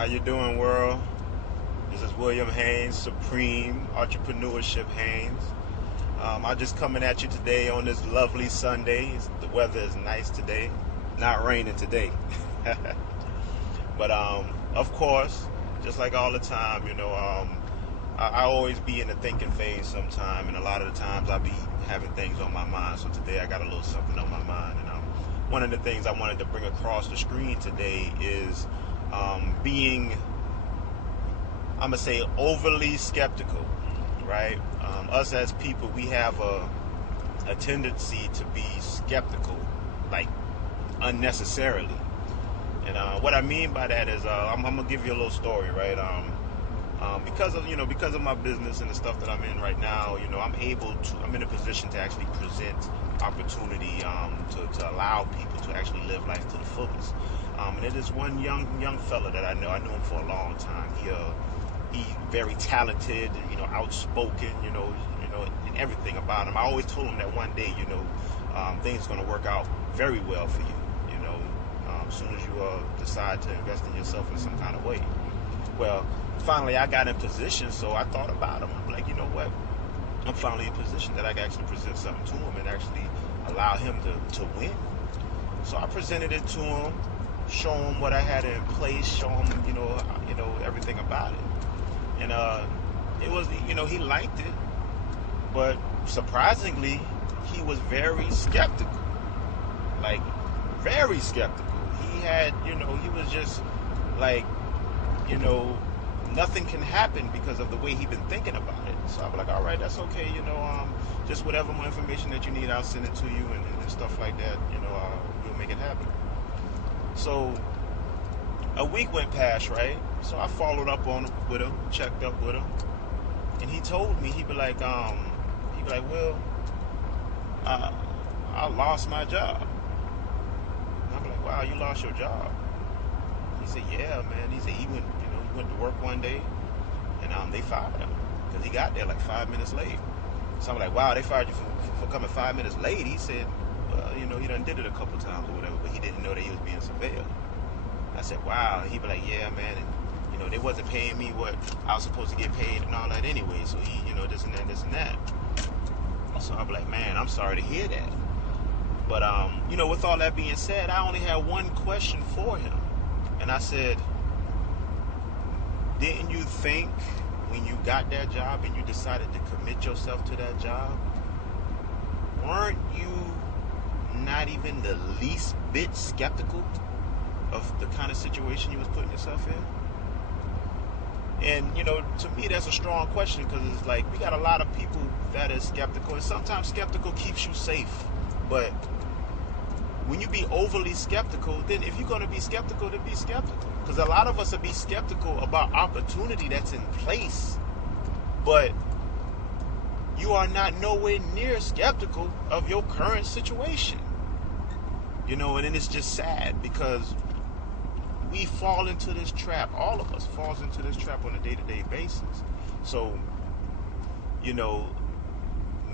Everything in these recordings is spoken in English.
How you doing, world? This is William Haynes, Supreme Entrepreneurship Haynes. I'm just coming at you today on this lovely Sunday. The weather is nice today, not raining today. But of course, just like all the time, I always be in the thinking phase sometime, and a lot of the times I be having things on my mind. So today I got a little something on my mind, and one of the things I wanted to bring across the screen today is being, I'm gonna say, overly skeptical, right? Us as people, we have a tendency to be skeptical, like unnecessarily. And what I mean by that is, I'm gonna give you a little story, right? Because of my business and the stuff that I'm in right now, I'm in a position to actually present opportunity to allow people to actually live life to the fullest. And it is one young fella that I know. I knew him for a long time. He's very talented, outspoken, and everything about him. I always told him that one day, things are going to work out very well for you, as soon as you decide to invest in yourself in some kind of way. Well, finally I got in position, so I thought about him. I'm like, you know what? I'm finally in position that I can actually present something to him and actually allow him to win. So I presented it to him, show him what I had in place, show him, everything about it. And it was, he liked it, but surprisingly, he was very skeptical. Like, very skeptical. He had, he was just like, nothing can happen because of the way he'd been thinking about it. So I was like, all right, that's okay, just whatever more information that you need, I'll send it to you and stuff like that, we'll make it happen. So a week went past, right? So I followed up with him, checked up with him, and he told me, he'd be like, well, I lost my job. And I'm like, wow, you lost your job? He said, yeah, man. He said he went to work one day, and they fired him because he got there like 5 minutes late. So I'm like, wow, they fired you for coming 5 minutes late. He said, well, he done did it a couple times or whatever, but he didn't know that he was being surveilled. I said, wow. He'd be like, yeah, man, and they wasn't paying me what I was supposed to get paid and all that anyway. So he, this and that. So I'm like, man, I'm sorry to hear that. But with all that being said, I only had one question for him. And I said, didn't you think when you got that job and you decided to commit yourself to that job, weren't you not even the least bit skeptical of the kind of situation you was putting yourself in? And, to me, that's a strong question, because it's like we got a lot of people that are skeptical, and sometimes skeptical keeps you safe. But when you be overly skeptical, then if you're going to be skeptical, then be skeptical. Because a lot of us will be skeptical about opportunity that's in place, but you are not nowhere near skeptical of your current situation. And then it's just sad because we fall into this trap. All of us falls into this trap on a day-to-day basis. So,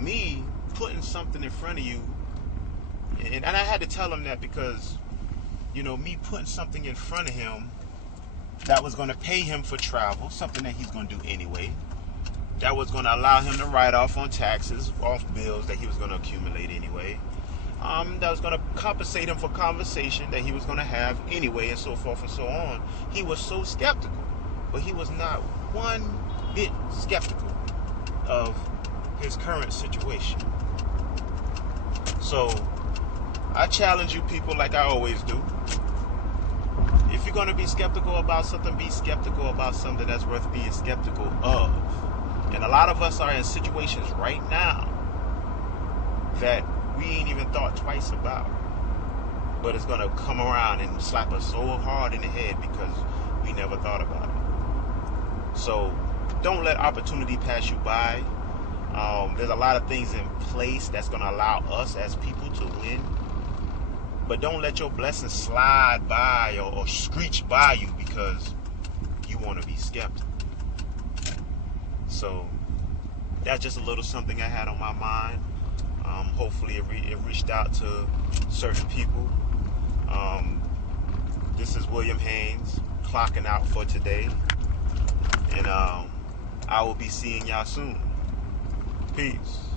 me putting something in front of you, and I had to tell him that because, me putting something in front of him that was going to pay him for travel, something that he's going to do anyway, that was going to allow him to write off on taxes, off bills that he was going to accumulate anyway, that was going to compensate him for conversation that he was going to have anyway, and so forth and so on. He was so skeptical, but he was not one bit skeptical of his current situation. So I challenge you people, like I always do. If you're going to be skeptical about something, be skeptical about something that's worth being skeptical of. And a lot of us are in situations right now that we ain't even thought twice about. But it's going to come around and slap us so hard in the head because we never thought about it. So don't let opportunity pass you by. There's a lot of things in place that's going to allow us as people to win. But don't let your blessings slide by or screech by you because you want to be skeptical. So that's just a little something I had on my mind. Hopefully it reached out to certain people. This is William Haynes, clocking out for today. And I will be seeing y'all soon. Peace.